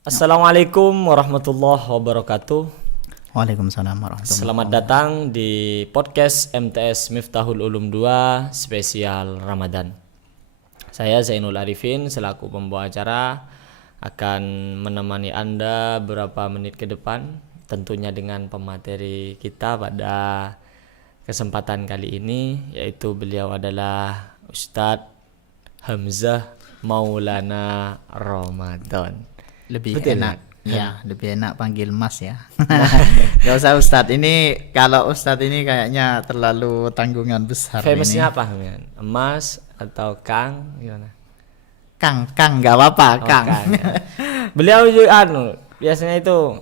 Assalamualaikum warahmatullahi wabarakatuh. Waalaikumsalam warahmatullahi Selamat wabarakatuh. datang di podcast MTS Miftahul Ulum 2 spesial Ramadan. Saya Zainul Arifin selaku pembawa acara akan menemani Anda beberapa menit ke depan, tentunya dengan pemateri kita pada kesempatan kali ini, yaitu beliau adalah Ustadz Hamzah Maulana Ramadan. Lebih Betul enak ya? lebih enak panggil Mas ya. Gak usah Ustadz. Ini kalau Ustadz ini kayaknya terlalu tanggungan besar ini. Famousnya apa? Emas atau Kang? Gimana? Kang nggak apa-apa, Oh, Kang. ya. Beliau juga biasanya itu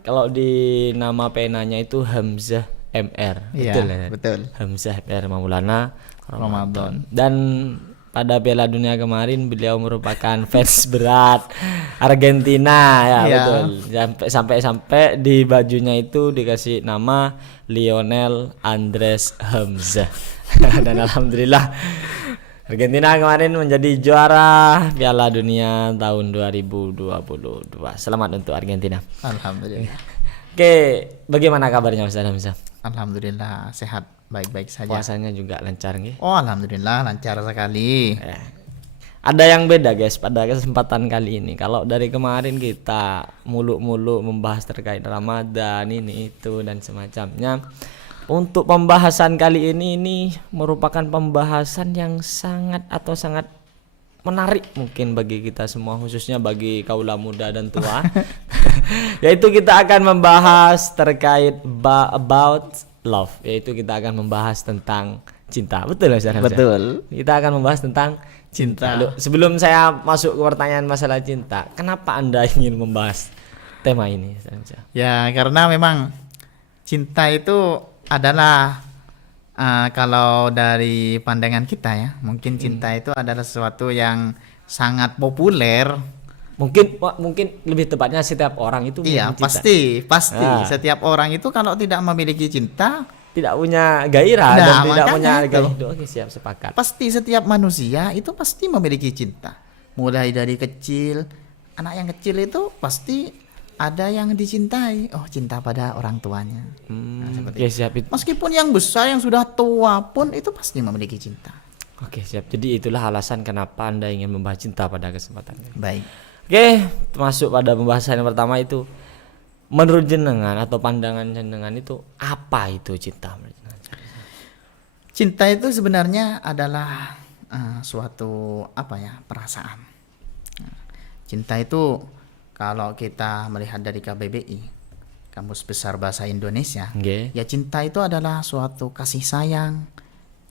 kalau di nama penanya itu Hamzah MR. Iya, Betul ya? betul. Hamzah MR Maulana Ramadan. Dan pada Piala Dunia kemarin beliau merupakan fans berat Argentina ya, Iya. betul. Sampai di bajunya itu dikasih nama Lionel Andres Hamzah. Dan alhamdulillah Argentina kemarin menjadi juara Piala Dunia tahun 2022. Selamat untuk Argentina. Alhamdulillah. Oke, bagaimana kabarnya Ustaz Hamzah? Alhamdulillah sehat, baik-baik saja. Puasanya juga lancar nggih? Oh, alhamdulillah lancar sekali. Ada yang beda guys pada kesempatan kali ini. Kalau dari kemarin kita muluk-muluk membahas terkait Ramadan ini itu dan semacamnya. Untuk pembahasan kali ini merupakan pembahasan yang sangat menarik mungkin bagi kita semua, khususnya bagi kaula muda dan tua. Yaitu kita akan membahas terkait about love, yaitu kita akan membahas tentang cinta. Betul Ustaz Hamzah? Betul. Kita akan membahas tentang cinta. Loh, sebelum saya masuk ke pertanyaan masalah cinta, kenapa Anda ingin membahas tema ini Ustaz Hamzah? Ya, karena memang cinta itu adalah kalau dari pandangan kita ya, mungkin cinta itu adalah sesuatu yang sangat populer. Mungkin lebih tepatnya setiap orang itu Iya, memiliki cinta. pasti. Ah. Setiap orang itu kalau tidak memiliki cinta, Tidak punya gairah Nah, dan tidak makanya punya itu. gairah. Oke, siap, sepakat. pasti setiap manusia itu pasti memiliki cinta. Mulai dari kecil, anak yang kecil itu pasti ada yang dicintai. Oh, cinta pada orang tuanya. Seperti Oke, siap itu. Meskipun yang besar, yang sudah tua pun itu pasti memiliki cinta. Oke, siap. Jadi itulah alasan kenapa Anda ingin membahas cinta pada kesempatan ini. Baik. Oke, masuk pada pembahasan yang pertama itu. Menurut jenengan atau pandangan jenengan itu apa itu cinta? Cinta itu sebenarnya adalah suatu perasaan. Cinta itu kalau kita melihat dari KBBI, Kamus Besar Bahasa Indonesia, Oke. ya cinta itu adalah suatu kasih sayang,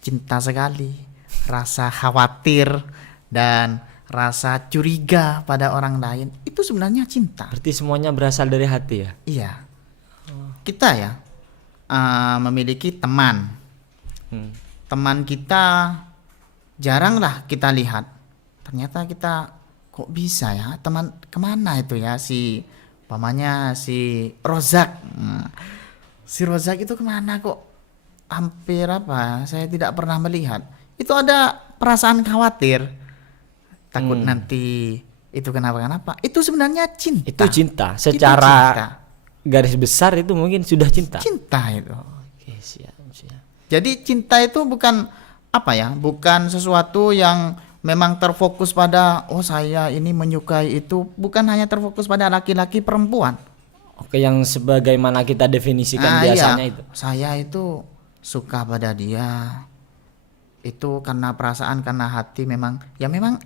cinta sekali, rasa khawatir dan rasa curiga pada orang lain. Itu sebenarnya cinta. Berarti semuanya berasal dari hati ya? Iya. Kita ya memiliki teman. Teman kita jaranglah kita lihat. Ternyata kita kok bisa ya, teman kemana itu ya pamannya si Rozak. Si Rozak itu kemana kok hampir saya tidak pernah melihat. Itu ada perasaan khawatir, takut nanti itu kenapa-kenapa. Itu sebenarnya cinta. Itu cinta. Itu Secara cinta. garis besar itu mungkin sudah cinta. Cinta itu. Oke, siap. Jadi cinta itu bukan bukan sesuatu yang memang terfokus pada saya ini menyukai itu, bukan hanya terfokus pada laki-laki perempuan. Oke, yang sebagaimana kita definisikan biasanya Iya. itu. Saya itu suka pada dia. Itu karena perasaan, karena hati, memang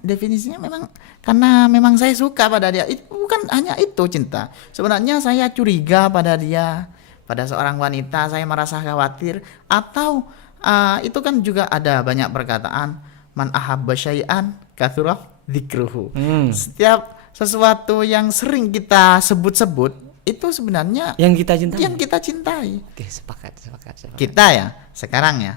definisinya memang karena memang saya suka pada dia. Itu bukan hanya itu cinta. Sebenarnya saya curiga pada dia, pada seorang wanita, saya merasa khawatir, atau itu kan juga ada banyak perkataan, man ahabba syai'an katsura dzikruhu. Setiap sesuatu yang sering kita sebut-sebut itu sebenarnya Yang kita cintai. yang kita cintai. Oke, sepakat. Kita ya sekarang ya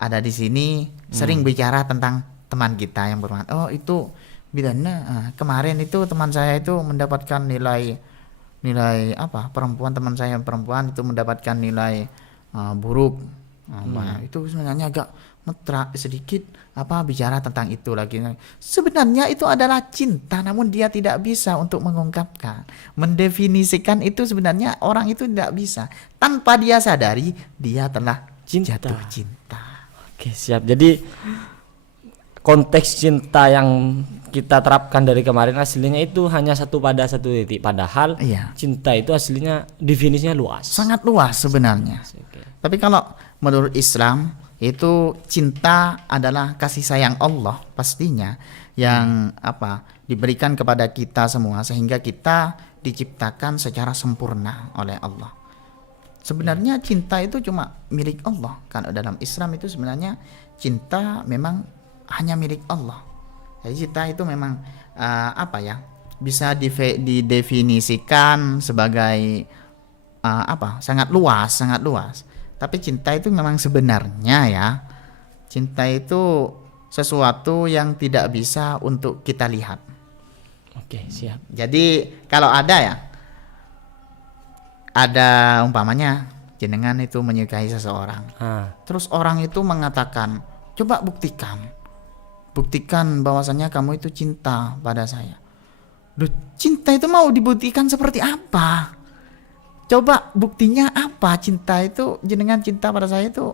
ada di sini sering bicara tentang teman kita yang bermanfaat. Oh, itu bilangnya kemarin itu teman saya itu mendapatkan nilai teman saya yang perempuan itu mendapatkan nilai buruk. Itu sebenarnya agak sedikit bicara tentang itu lagi. Sebenarnya itu adalah cinta, namun dia tidak bisa untuk mengungkapkan, mendefinisikan itu. Sebenarnya orang itu tidak bisa. Tanpa dia sadari, dia telah jatuh cinta. Oke, siap. Jadi konteks cinta yang kita terapkan dari kemarin aslinya itu hanya satu titik. Padahal cinta itu aslinya definisinya luas. Sangat luas sebenarnya. Oke. Tapi kalau menurut Islam itu cinta adalah kasih sayang Allah pastinya yang diberikan kepada kita semua, sehingga kita diciptakan secara sempurna oleh Allah. Sebenarnya cinta itu cuma milik Allah. Kalau dalam Islam itu sebenarnya cinta memang hanya milik Allah. Jadi cinta itu memang bisa didefinisikan sebagai sangat luas. Tapi cinta itu memang sebenarnya cinta itu sesuatu yang tidak bisa untuk kita lihat. Oke, siap. Jadi kalau ada umpamanya jenengan itu menyukai seseorang, terus orang itu mengatakan, coba buktikan bahwasannya kamu itu cinta pada saya. Duh, cinta itu mau dibuktikan seperti apa? Coba buktinya apa? Cinta itu, jenengan cinta pada saya itu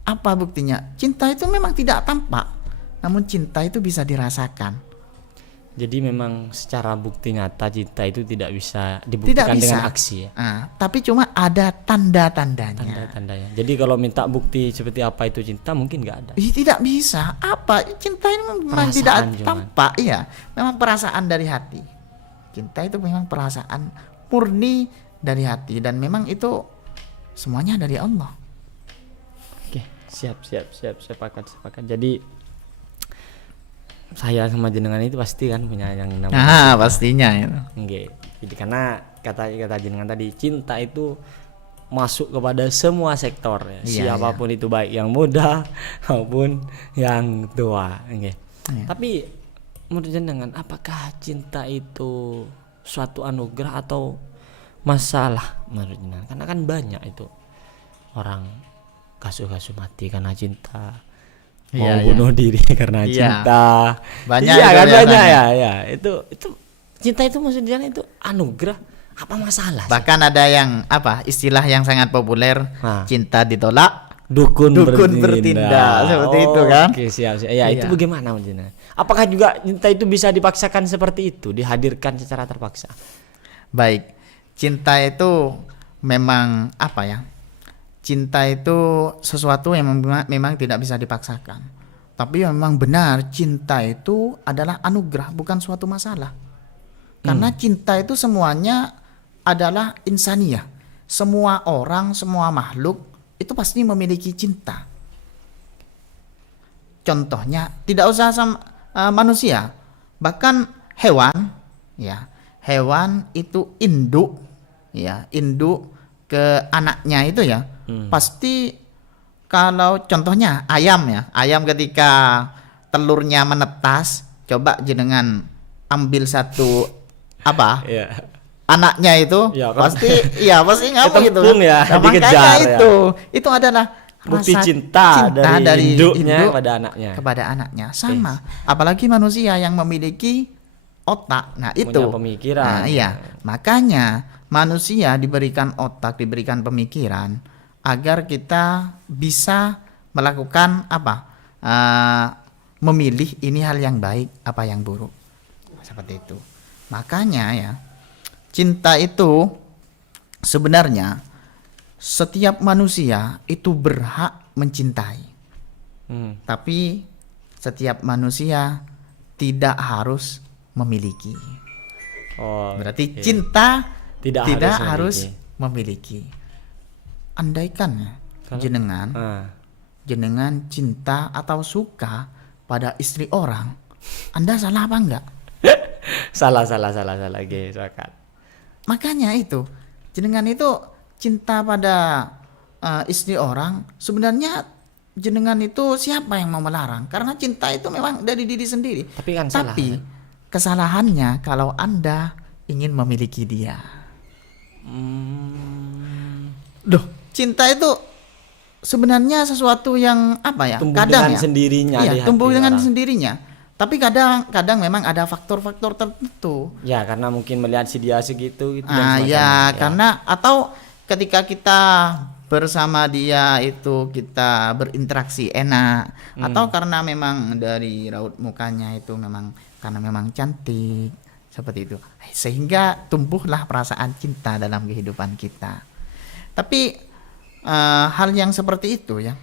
apa buktinya? Cinta itu memang tidak tampak, namun cinta itu bisa dirasakan. Jadi memang secara bukti nyata cinta itu tidak bisa dibuktikan dengan aksi ya. Tapi cuma ada tanda-tandanya. Tanda-tandanya. Jadi kalau minta bukti seperti apa itu cinta mungkin nggak ada. Tidak bisa. Cinta ini memang tidak tampak. Iya, memang perasaan dari hati. Cinta itu memang perasaan murni dari hati, dan memang itu semuanya dari Allah. Oke, siap. Sepakat. Jadi saya sama jenengan itu pasti kan punya yang namanya pastinya itu. Oke. Jadi karena kata jenengan tadi, cinta itu masuk kepada semua sektor ya. Siapapun itu, baik yang muda maupun yang tua. Oke. Tapi menurut jenengan, apakah cinta itu suatu anugerah atau masalah menurut jenengan? Karena kan banyak itu orang kasus mati karena cinta, mau bunuh diri karena cinta. Banyak banyak ya. Itu cinta itu maksudnya itu anugerah apa masalah? Bahkan ada yang istilah yang sangat populer, cinta ditolak, dukun bertindak. Seperti itu kan? Oke, siap. Ya, itu bagaimana maksudnya? Apakah juga cinta itu bisa dipaksakan seperti itu, dihadirkan secara terpaksa? Baik. Cinta itu memang cinta itu sesuatu yang memang tidak bisa dipaksakan. Tapi memang benar, cinta itu adalah anugerah, bukan suatu masalah. Karena cinta itu semuanya adalah insaniyah. Semua orang, semua makhluk itu pasti memiliki cinta. Contohnya tidak usah manusia, bahkan hewan itu induk ke anaknya itu pasti. Kalau contohnya ayam ketika telurnya menetas, coba jenengan ambil satu anaknya itu, pasti ngamuk gitu kan. Makanya itu adalah bukti rasa cinta dari induknya kepada anaknya sama. Apalagi manusia yang memiliki otak, itu punya pemikiran. Makanya manusia diberikan otak, diberikan pemikiran agar kita bisa melakukan memilih ini hal yang baik apa yang buruk, seperti itu. Makanya cinta itu sebenarnya setiap manusia itu berhak mencintai. Tapi setiap manusia tidak harus memiliki. Berarti cinta tidak harus memiliki. Andaikan jenengan cinta atau suka pada istri orang, Anda salah apa enggak? salah guys. Makanya itu jenengan itu cinta pada istri orang, sebenarnya jenengan itu siapa yang mau melarang? Karena cinta itu memang dari diri sendiri. Tapi kan salah. Kesalahannya kalau Anda ingin memiliki dia. Cinta itu sebenarnya sesuatu yang apa ya? Tumbuh kadang dengan ya. sendirinya di Iya, tumbuh hati dengan orang. sendirinya. Tapi kadang memang ada faktor-faktor tertentu. Ya karena mungkin melihat si dia segitu gitu dan semacamnya, Ya, karena atau ketika kita bersama dia itu kita berinteraksi enak, atau karena memang dari raut mukanya itu memang karena memang cantik seperti itu, sehingga tumbuhlah perasaan cinta dalam kehidupan kita. Tapi hal yang seperti itu ya,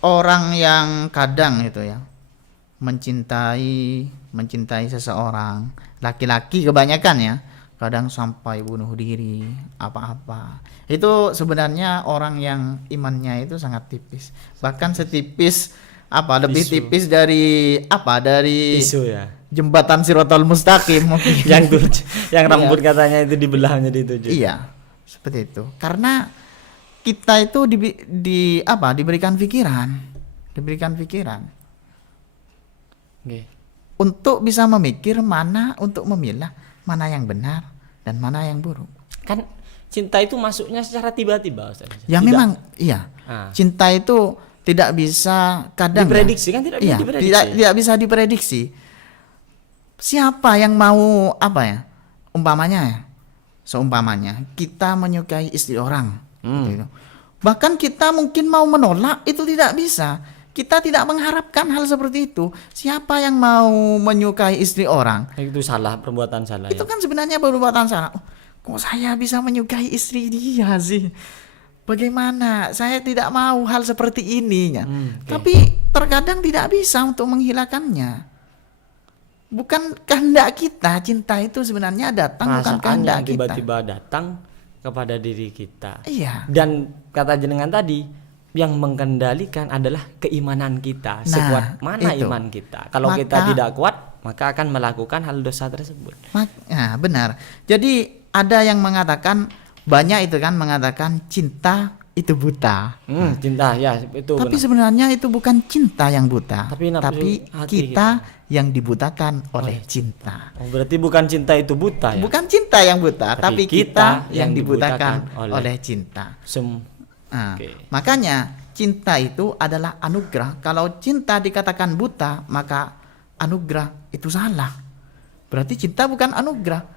orang yang kadang itu ya mencintai seseorang, laki-laki kebanyakan ya, kadang sampai bunuh diri apa-apa, itu sebenarnya orang yang imannya itu sangat tipis, bahkan setipis lebih Tisu. tipis dari Tisu ya. jembatan Siratal Mustaqim mungkin. yang yang Iya. rambut katanya itu dibelah menjadi 7. Iya, seperti itu. Karena kita itu diberikan pikiran Oke. untuk bisa untuk memilah mana yang benar dan mana yang buruk. Kan cinta itu masuknya secara tiba-tiba, Ustaz. Ya Tidak- memang iya. Ah. Cinta itu tidak bisa kadang Diprediksi kan, tidak bisa iya, diprediksi. tidak bisa diprediksi. Siapa yang mau seumpamanya kita menyukai istri orang gitu. Bahkan kita mungkin mau menolak itu tidak bisa. Kita tidak mengharapkan hal seperti itu. Siapa yang mau menyukai istri orang? Itu salah, perbuatan salah. Itu kan sebenarnya perbuatan salah. Kok saya bisa menyukai istri dia sih? Bagaimana? Saya tidak mau hal seperti ini ya. Oke. Tapi terkadang tidak bisa untuk menghilangkannya. Bukan kehendak kita, cinta itu sebenarnya datang bukan Perasaan kehendak yang kita. tiba-tiba datang kepada diri kita. Iya. Dan kata jenengan tadi, yang mengendalikan adalah keimanan kita. Nah, Sekuat mana itu. iman kita. Kalau kita Maka- tidak kuat, maka akan melakukan hal dosa tersebut. Nah, benar. Jadi ada yang mengatakan, banyak itu kan mengatakan cinta itu buta. Cinta ya itu Tapi benar. sebenarnya itu bukan cinta yang buta, Tapi nafsu tapi hati kita yang dibutakan oleh cinta. Oh, berarti bukan cinta itu buta ya. Bukan cinta yang buta, Tapi tapi kita kita yang yang dibutakan dibutakan oleh cinta. Nah, Oke. makanya cinta itu adalah anugerah. Kalau cinta dikatakan buta, maka anugerah itu salah. Berarti cinta bukan anugerah.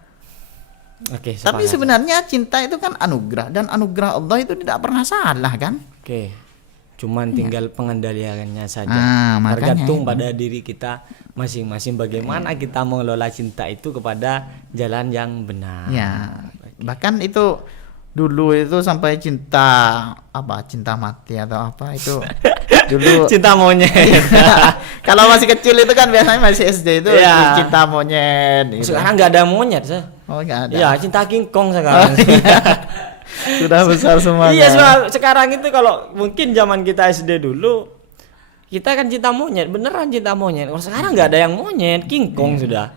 Oke, Tapi sepakat. sebenarnya cinta itu kan anugerah, dan anugerah Allah itu tidak pernah salah kan? Oke. Cuman tinggal pengendaliannya saja. Makanya Tergantung itu. pada diri kita masing-masing bagaimana kita mengelola cinta itu kepada jalan yang benar. Ya, bahkan itu dulu itu sampai cinta mati atau apa itu dulu. Cinta monyet. Kalau masih kecil itu kan biasanya masih SD itu Iya. cinta monyet. Gitu. Sekarang nggak ada monyet, Sah. Oh nggak ada. Iya, cinta King Kong sekarang. Sudah besar semuanya. Iya, sekarang itu kalau mungkin zaman kita SD dulu kita kan cinta monyet, beneran cinta monyet. Kalau sekarang nggak ada yang monyet, King Kong sudah.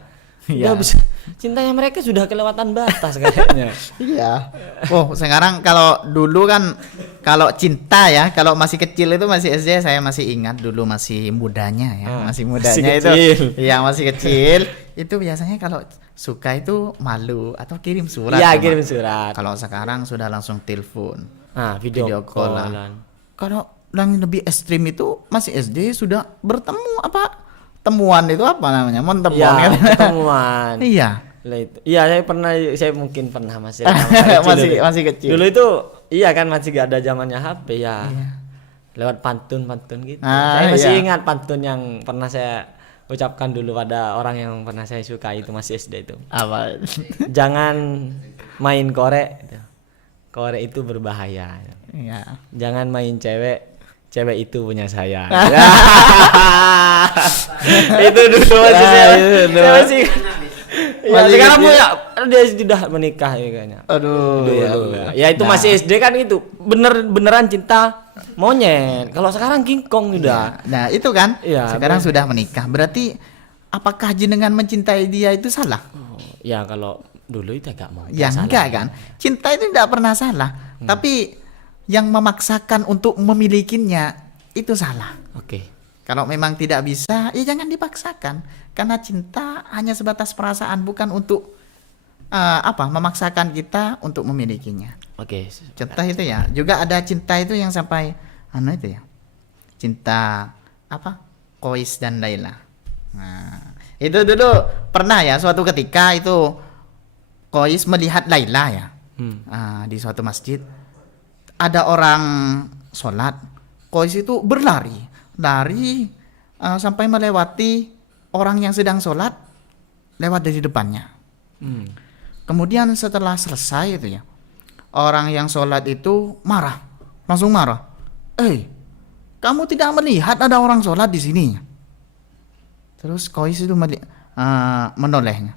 Iya. Sudah bisa, cintanya mereka sudah kelewatan batas kayaknya. Iya. Oh, sekarang kalau dulu kan kalau cinta ya, kalau masih kecil itu masih SD, saya masih ingat dulu masih mudanya ya, masih mudanya masih itu. kecil. Iya, masih kecil. Itu biasanya kalau suka itu malu atau kirim surat. Iya, cuma. kirim surat. Kalau sekarang sudah langsung telepon. Ah, video call lah. callan. Kalau yang lebih ekstrim itu masih SD sudah bertemu temuan itu apa namanya? Montemuan Iya, kan? ketemuan. Iya. Lah itu. Iya, saya mungkin pernah masih Masih kecil. Dulu itu iya kan masih gak ada zamannya HP ya. Lewat pantun gitu. Ah, Saya masih iya. ingat pantun yang pernah saya ucapkan dulu pada orang yang pernah saya suka itu masih SD itu. Apa? Jangan main korek. Korek itu berbahaya. Iya. Jangan main cewek itu punya saya. Itu dulu masih Ya, saya. itu dulu. Saya masih. Ya, Masih sekarang kecil. ya dia sudah menikah ya kayaknya. Aduh, Dulu. ya Ya, Allah. itu masih SD kan itu. Beneran cinta monyet. Kalau sekarang King Kong udah. Nah, itu kan Iya, sekarang sudah menikah. Berarti apakah jenengan mencintai dia itu salah? Ya kalau dulu itu agak mau. Ya enggak kan. Cinta itu tidak pernah salah. Tapi yang memaksakan untuk memilikinya itu salah. Oke. Kalau memang tidak bisa, ya jangan dipaksakan. Karena cinta hanya sebatas perasaan, bukan untuk memaksakan kita untuk memilikinya. Oke. Contoh itu ya, juga ada cinta itu yang sampai itu ya. Cinta apa? Qais dan Laila. Nah, itu dulu pernah ya suatu ketika itu Qais melihat Laila ya. Di suatu masjid ada orang sholat. Qais itu berlari sampai melewati orang yang sedang sholat, lewat dari depannya. Kemudian setelah selesai itu ya, orang yang sholat itu langsung marah. Kamu tidak melihat ada orang sholat di sini? Terus Qais itu menolehnya.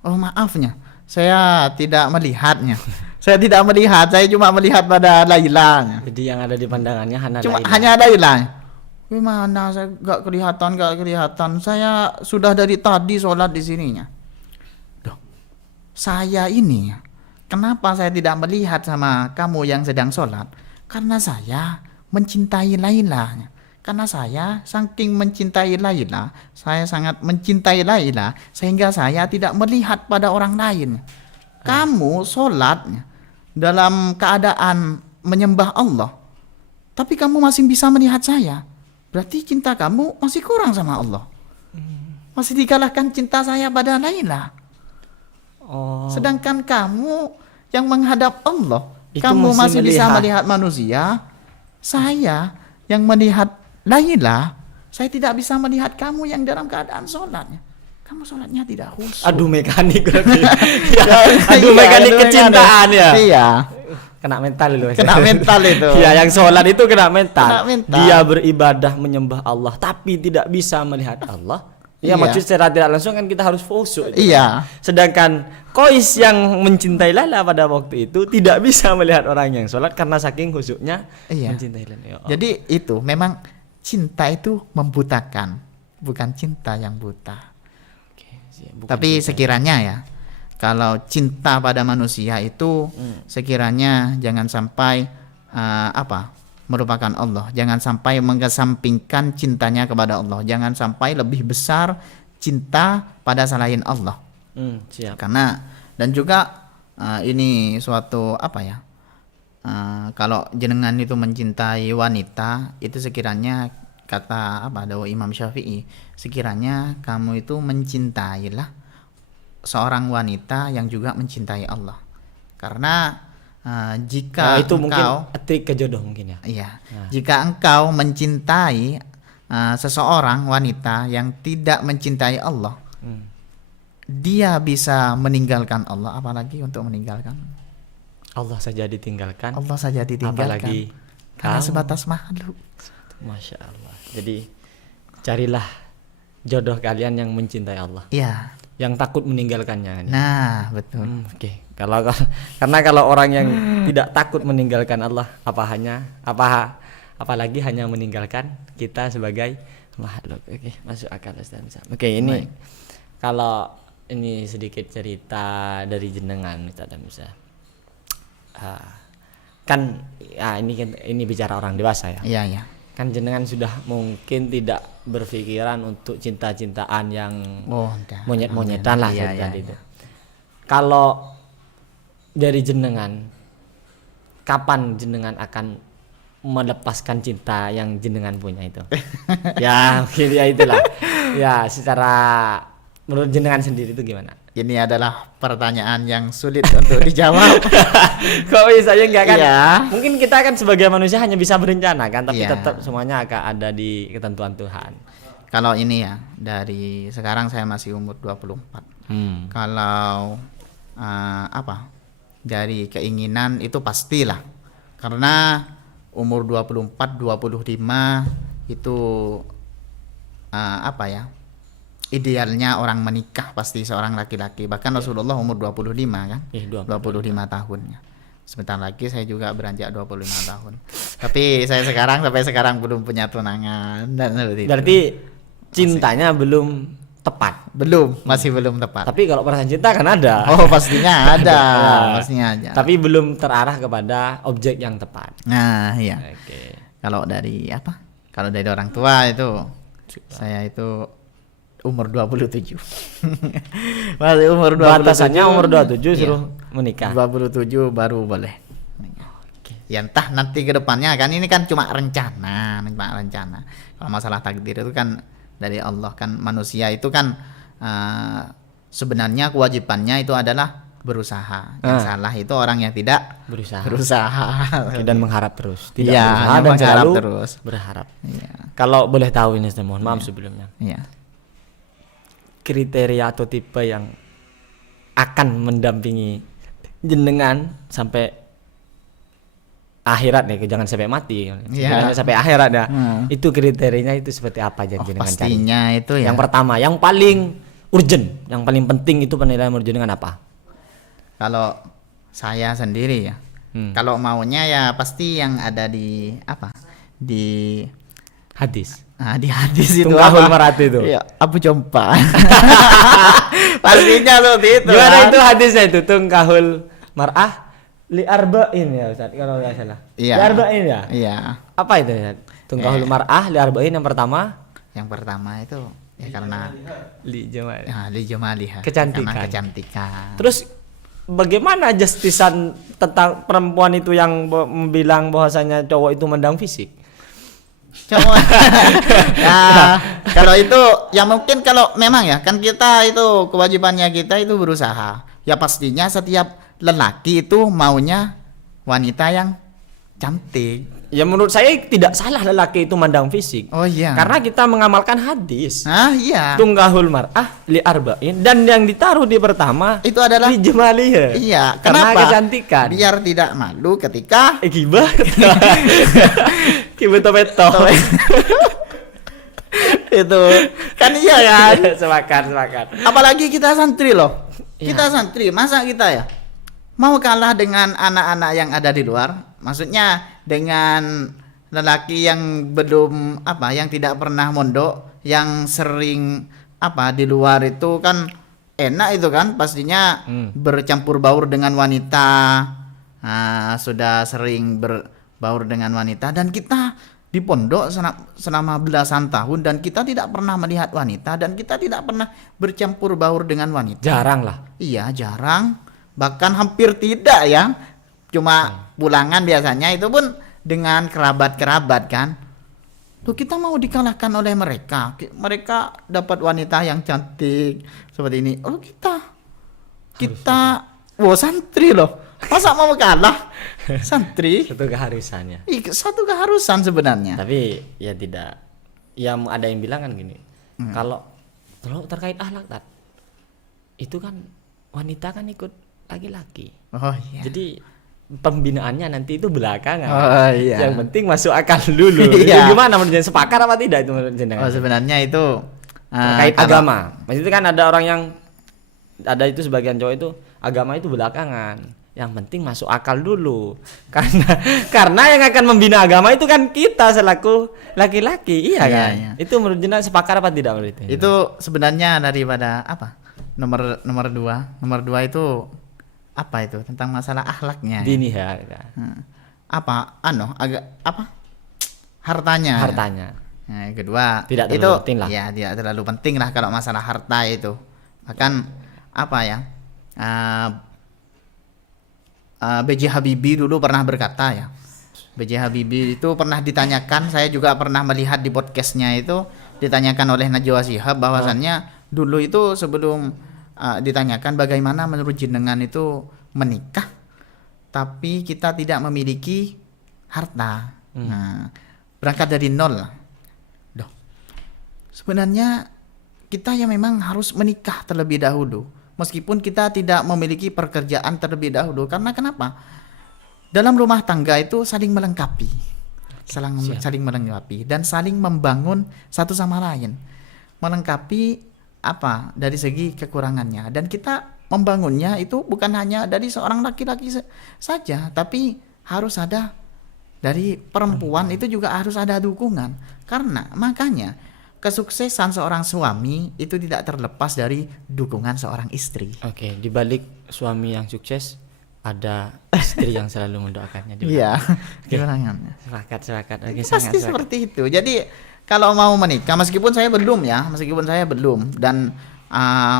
Oh maafnya, saya tidak melihatnya. Saya tidak melihat, saya cuma melihat pada Laila. Jadi yang ada di pandangannya hanya Laila. Gimana saya gak kelihatan. Saya sudah dari tadi sholat di sininya. Saya ini, kenapa saya tidak melihat sama kamu yang sedang sholat? Karena saya mencintai Laila. Karena saya saking mencintai Laila, saya sangat mencintai Laila sehingga saya tidak melihat pada orang lain. Kamu sholat dalam keadaan menyembah Allah, tapi kamu masih bisa melihat saya. Berarti cinta kamu masih kurang sama Allah. Masih dikalahkan cinta saya pada Laila. Sedangkan kamu yang menghadap Allah, itu kamu masih bisa melihat manusia. Saya yang melihat Laila, saya tidak bisa melihat kamu yang dalam keadaan sholatnya. Kamu sholatnya tidak khusyuk. Aduh mekanik berarti. Mekanik kecintaan ya. Iya. Kena mental loh. Kena mental itu. Iya, yang sholat itu kena mental. Kena mental. Dia beribadah menyembah Allah tapi tidak bisa melihat Allah. Ya, maksud secara tidak langsung kan kita harus khusyuk. Iya. Sedangkan Qais yang mencintai Laila pada waktu itu tidak bisa melihat orang yang sholat karena saking khusyuknya mencintai Laila. Jadi itu memang cinta itu membutakan, bukan cinta yang buta. Tapi sekiranya ya, kalau cinta pada manusia itu sekiranya jangan sampai merupakan Allah. Jangan sampai mengesampingkan cintanya kepada Allah. Jangan sampai lebih besar cinta pada selain Allah. Siap. Karena dan juga ini suatu kalau jenengan itu mencintai wanita, itu sekiranya kata dawuh Imam Syafi'i, sekiranya kamu itu mencintailah seorang wanita yang juga mencintai Allah. Karena jika itu engkau, mungkin trik ke jodoh mungkin ya. Iya. Jika engkau mencintai seseorang wanita yang tidak mencintai Allah, dia bisa meninggalkan Allah, apalagi untuk meninggalkan Allah saja ditinggalkan. Apalagi karena sebatas makhluk. Masya Allah. Jadi carilah jodoh kalian yang mencintai Allah. Iya. Yang takut meninggalkannya. Nah, betul. Oke. Karena kalau orang yang tidak takut meninggalkan Allah, apalagi hanya meninggalkan kita sebagai makhluk. Oke, masuk akal Ustaz. Oke, ini kalau ini sedikit cerita dari jenengan Ustaz Hamzah. Ini bicara orang dewasa ya. Iya. Kan jenengan sudah mungkin tidak berpikiran untuk cinta-cintaan yang monyet-monyetan lah tadi itu. Kalau dari jenengan, kapan jenengan akan melepaskan cinta yang jenengan punya itu? Ya mungkin ya itulah. Ya secara menurut jenengan sendiri itu gimana? Ini adalah pertanyaan yang sulit untuk dijawab. Kok bisa ya enggak kan? Iya. Mungkin kita kan sebagai manusia hanya bisa berencana kan, tapi Iya. tetap semuanya akan ada di ketentuan Tuhan. Kalau ini ya, dari sekarang saya masih umur 24. Kalau dari keinginan itu pastilah. Karena umur 24, 25 itu idealnya orang menikah pasti seorang laki-laki. Bahkan Rasulullah umur 25 kan? 25 tahunnya. Sebentar lagi saya juga beranjak 25 tahun. Tapi saya sampai sekarang belum punya tunangan dan seperti itu. Berarti cintanya belum tepat. Masih belum tepat. Tapi kalau perasaan cinta kan ada. Oh, pastinya ada. Pastinya ada. Tapi belum terarah kepada objek yang tepat. Nah, iya. Oke. Kalau dari Kalau dari orang tua itu saya itu umur 27. Masih umur 27. Batasannya umur 27 suruh menikah. 27 baru boleh. Oke, Ya entah nanti ke depannya kan, ini kan cuma rencana. Kalau masalah takdir itu kan dari Allah kan, manusia itu kan sebenarnya kewajibannya itu adalah berusaha. Yang salah itu orang yang tidak berusaha. Oke, dan mengharap terus, tidak Iya, berusaha yang dan mengharap selalu terus. berharap. Iya. Kalau boleh tahu ini, mohon maaf sebelumnya, Iya. kriteria atau tipe yang akan mendampingi jenengan sampai akhirat nih, jangan sampai mati, Iya. sampai akhirat ya. Hmm. Itu kriterianya itu seperti apa jenengan cari? Pastinya itu ya. Yang pertama, yang paling urgent, yang paling penting itu penilaian urgent dengan apa? Kalau saya sendiri ya, kalau maunya ya pasti yang ada di apa? Di Hadis. di hadis itu Tungkahul apa? Marat itu. Iya, Abu Jompa. Pastinya seperti itu. Gimana kan? itu hadisnya itu? Tungkahul mar'ah li arba'in ya Ustaz, kalau nggak salah. Iya. Li arba'in ya? Iya. Apa itu ya? Tungkahul mar'ah li arba'in yang pertama Yang pertama itu ya karena li jamal. li jamaliha. Kecantikan. Karena kecantikan. Terus bagaimana justisan tentang perempuan itu yang bilang bahwasanya cowok itu mandang fisik? Cuma ya, kalau itu ya mungkin kalau memang ya kan kita itu kewajibannya kita itu berusaha. Ya pastinya setiap lelaki itu maunya wanita yang cantik. Ya menurut saya tidak salah lelaki itu mandang fisik. Oh iya. Karena kita mengamalkan hadis. Iya. Tungkahul mar'ah li arba'in, dan yang ditaruh di pertama Itu adalah li jamaliha. iya. Karena Kenapa? kecantikan. Biar tidak malu ketika Gibah. Kibeto-beto. itu kan iya kan. Sepakat. Apalagi kita santri loh. Ya. Kita santri, masa kita ya mau kalah dengan anak-anak yang ada di luar? Maksudnya dengan lelaki yang belum apa, yang tidak pernah mondok, yang sering apa di luar itu kan enak itu kan pastinya bercampur baur dengan wanita. Nah, sudah sering berbaur dengan wanita dan kita di pondok selama belasan tahun dan kita tidak pernah melihat wanita dan kita tidak pernah bercampur baur dengan wanita. Jarang lah. Iya, jarang. Bahkan hampir tidak ya. Cuma pulangan biasanya itu pun dengan kerabat-kerabat kan. Tuh kita mau dikalahkan oleh mereka. Mereka dapat wanita yang cantik seperti ini. Oh kita santri loh. Masa mau kalah? Santri. Itu keharusannya. Satu keharusan sebenarnya. Tapi ya tidak. Yang ada yang bilang kan gini. Kalau terkait akhlak Tat, itu kan wanita kan ikut laki-laki. Oh iya. Jadi pembinaannya nanti itu belakangan. Oh iya. Yang penting masuk akal dulu. Iya. Itu gimana menurut jenengan, sepakat apa tidak itu menurut jenengan? Oh sebenarnya itu Terkait kalau- agama. Maksudnya kan ada orang yang ada itu sebagian cowok itu agama itu belakangan. Yang penting masuk akal dulu. Karena yang akan membina agama itu kan kita selaku laki-laki. Iya kan? Iya. Itu menurut jenengan sepakat apa tidak menurut itu? Itu sebenarnya daripada apa? Nomor dua itu apa itu tentang masalah akhlaknya. Dini ya. Apa? Hartanya. Nah, yang kedua Tidak itu terlalu penting lah. ya tidak terlalu penting lah kalau masalah harta itu. Bahkan apa ya? B.J. Habibie dulu pernah berkata ya. B.J. Habibie itu pernah ditanyakan, saya juga pernah melihat di podcastnya itu ditanyakan oleh Najwa Shihab bahwasannya dulu itu sebelum ditanyakan bagaimana menurut jenengan itu menikah tapi kita tidak memiliki harta. Nah, berangkat dari nol lah. Loh, sebenarnya kita yang memang harus menikah terlebih dahulu meskipun kita tidak memiliki pekerjaan terlebih dahulu. Karena kenapa? Dalam rumah tangga itu saling melengkapi, saling melengkapi dan saling membangun satu sama lain, melengkapi apa dari segi kekurangannya. Dan kita membangunnya itu bukan hanya dari seorang laki-laki saja, tapi harus ada dari perempuan, itu juga harus ada dukungan. Karena makanya kesuksesan seorang suami itu tidak terlepas dari dukungan seorang istri. Oke, di balik suami yang sukses ada istri yang selalu mendoakannya. Iya, kehilangannya. Sepakat. Oke, Pasti seperti itu. Jadi kalau mau menikah, meskipun saya belum dan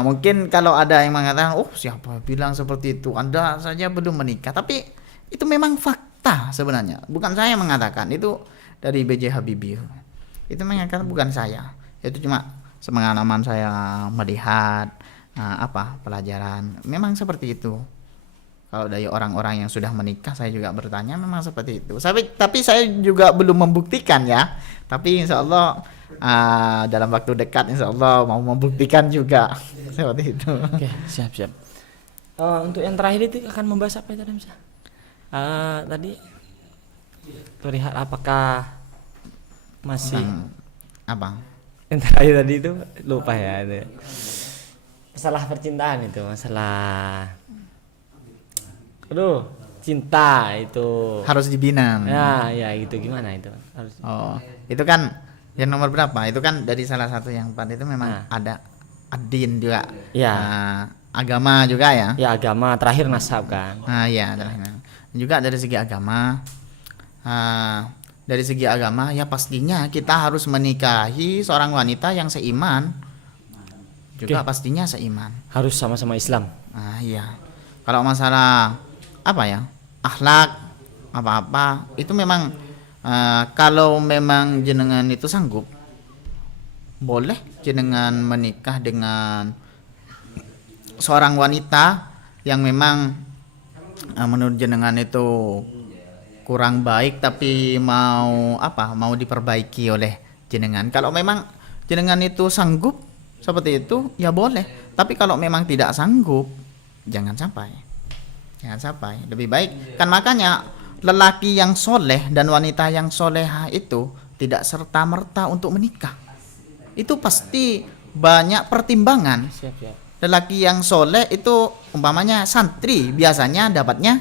mungkin kalau ada yang mengatakan, oh siapa bilang seperti itu, Anda saja belum menikah, tapi itu memang fakta. fakta sebenarnya, bukan saya yang mengatakan, itu dari B.J. Habibie. Itu mengatakan, bukan saya. Itu cuma sepengalaman saya melihat pelajaran. Memang seperti itu. Kalau dari orang-orang yang sudah menikah, saya juga bertanya, memang seperti itu. Tapi saya juga belum membuktikan ya. Tapi insya Allah dalam waktu dekat insya Allah mau membuktikan juga seperti itu. Oke, siap. Untuk yang terakhir itu akan membahas apa itu, Ramsa? Tadi terlihat apakah masih Apa? yang terakhir tadi itu lupa ya itu. Masalah percintaan itu, masalah cinta itu Harus dibina. ya gitu, gimana itu harus. Itu kan yang nomor berapa? Itu kan dari salah satu yang 4 itu memang ada ad-din juga. Ya. Agama juga ya. Ya, agama terakhir nasab kan. Iya, terakhir. Juga dari segi agama. Dari segi agama ya pastinya kita harus menikahi seorang wanita yang seiman. Juga pastinya seiman. Harus sama-sama Islam. Iya. Kalau masalah akhlak apa-apa itu memang kalau memang jenengan itu sanggup, boleh jenengan menikah dengan seorang wanita yang memang menurut jenengan itu kurang baik tapi mau diperbaiki oleh jenengan. Kalau memang jenengan itu sanggup seperti itu ya boleh. Tapi kalau memang tidak sanggup, jangan sampai. Lebih baik kan, makanya lelaki yang soleh dan wanita yang soleha itu tidak serta-merta untuk menikah. Itu pasti banyak pertimbangan. Siap. Lelaki yang soleh itu umpamanya santri, biasanya dapatnya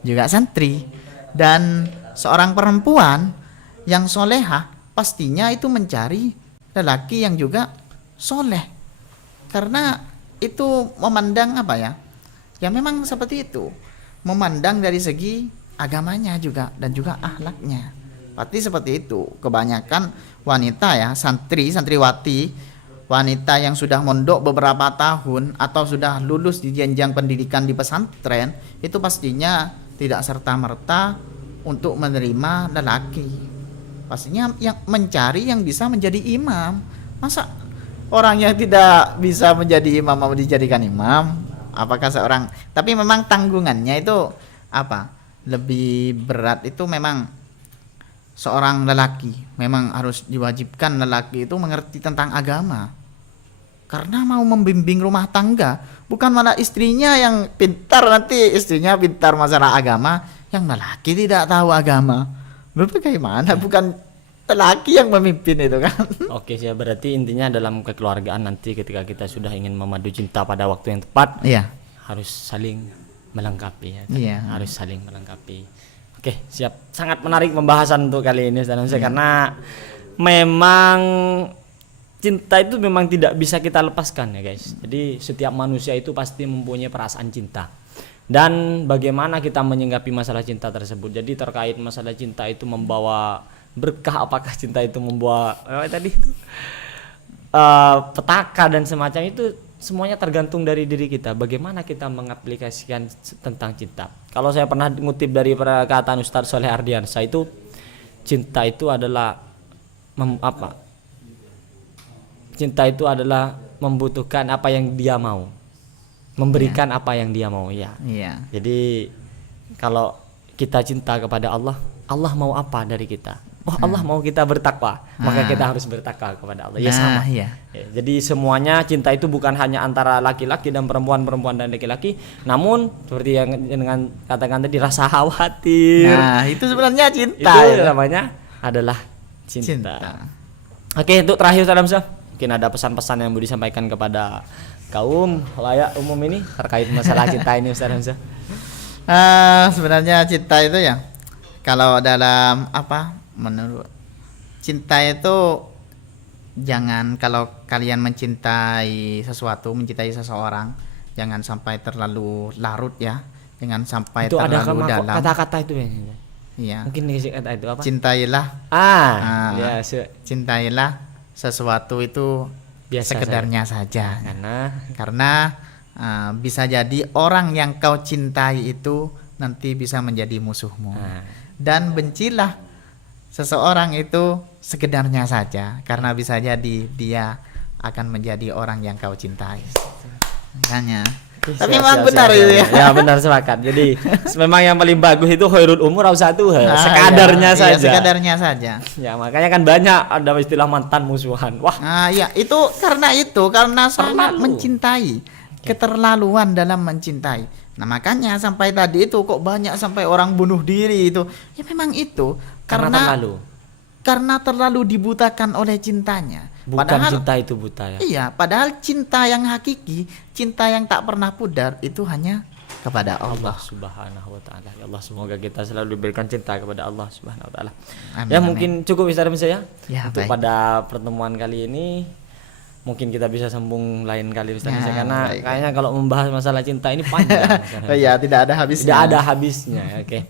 juga santri. Dan seorang perempuan yang soleha pastinya itu mencari lelaki yang juga soleh. Karena itu memandang ya memang seperti itu, memandang dari segi agamanya juga dan juga akhlaknya. Pasti seperti itu. Kebanyakan wanita ya, santriwati, wanita yang sudah mondok beberapa tahun atau sudah lulus di jenjang pendidikan di pesantren, itu pastinya tidak serta-merta untuk menerima lelaki. Pastinya yang mencari yang bisa menjadi imam. Masa orang yang tidak bisa menjadi imam mau dijadikan imam? Apakah seorang, tapi memang tanggungannya itu lebih berat itu memang seorang lelaki. Memang harus diwajibkan lelaki itu mengerti tentang agama. Karena mau membimbing rumah tangga, bukan malah istrinya yang pintar, nanti istrinya pintar masalah agama, yang lelaki tidak tahu agama. Bagaimana? Bukan lelaki yang memimpin itu kan. Oke, ya berarti intinya dalam kekeluargaan nanti ketika kita sudah ingin memadu cinta pada waktu yang tepat, harus saling melengkapi ya. Harus saling melengkapi. Oke, siap. Sangat menarik pembahasan untuk kali ini Ustaz Hamzah, karena memang cinta itu memang tidak bisa kita lepaskan ya guys. Jadi setiap manusia itu pasti mempunyai perasaan cinta. Dan bagaimana kita menyinggapi masalah cinta tersebut. Jadi terkait masalah cinta itu membawa berkah, apakah cinta itu membawa petaka dan semacam itu, semuanya tergantung dari diri kita. Bagaimana kita mengaplikasikan tentang cinta. Kalau saya pernah ngutip dari perkataan Ustadz Soleh Ardiansyah, itu cinta itu adalah cinta itu adalah membutuhkan apa yang dia mau, memberikan apa yang dia mau ya. Jadi kalau kita cinta kepada Allah, Allah mau apa dari kita? Allah mau kita bertakwa, maka kita harus bertakwa kepada Allah. Ya sama. Ya, jadi semuanya cinta itu bukan hanya antara laki-laki dan perempuan dan laki-laki, namun seperti yang dengan katakan tadi, rasa khawatir. Nah, itu sebenarnya cinta. Itu namanya adalah cinta. Oke, untuk terakhir Ustaz Hamzah, mungkin ada pesan-pesan yang mau disampaikan kepada kaum layak umum ini terkait masalah cinta ini Ustaz Hamzah. Sebenarnya cinta itu ya, kalau dalam menurut cinta itu, jangan, kalau kalian mencintai seseorang, jangan sampai terlalu larut ya, jangan sampai itu terlalu dalam. Kata-kata itu ya. Iya. Mungkin kata itu apa? Cintailah. Cintailah sesuatu itu biasa sekedarnya saja. Karena bisa jadi orang yang kau cintai itu nanti bisa menjadi musuhmu. Nah. Dan bencilah seseorang itu sekedarnya saja, karena bisa jadi dia akan menjadi orang yang kau cintai. Makanya. Tapi memang benar itu ya. Ya benar, sepakat. Jadi memang yang paling bagus itu khairul umur ausatuh, sekadarnya iya, saja. Iya, sekadarnya saja. Ya makanya kan banyak ada istilah mantan musuhan. Wah, Ya itu karena sangat mencintai, keterlaluan dalam mencintai. Nah makanya sampai tadi itu kok banyak sampai orang bunuh diri itu. Ya memang itu karena terlalu dibutakan oleh cintanya. Bukan Padahal cinta itu buta ya. Iya, padahal cinta yang hakiki, cinta yang tak pernah pudar itu hanya kepada Allah. Allah Subhanahu wa taala. Ya Allah, semoga kita selalu diberikan cinta kepada Allah Subhanahu wa taala. Amin, Ya amin. mungkin cukup Ustaz saya. Ya, Untuk baik. pada pertemuan kali ini mungkin kita bisa sambung lain kali Ustaz Ya, karena baik. kayaknya kalau membahas masalah cinta ini panjang. Ustaz. Iya, tidak ada habisnya. Tidak ada habisnya. Oke.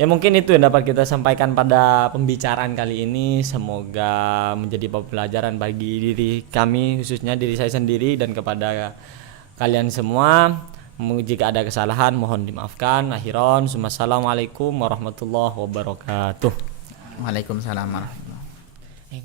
Ya mungkin itu yang dapat kita sampaikan pada pembicaraan kali ini. Semoga menjadi pembelajaran bagi diri kami, khususnya diri saya sendiri dan kepada kalian semua. Jika ada kesalahan mohon dimaafkan. Akhiran, assalamualaikum warahmatullahi wabarakatuh. Waalaikumsalam warahmatullahi wabarakatuh.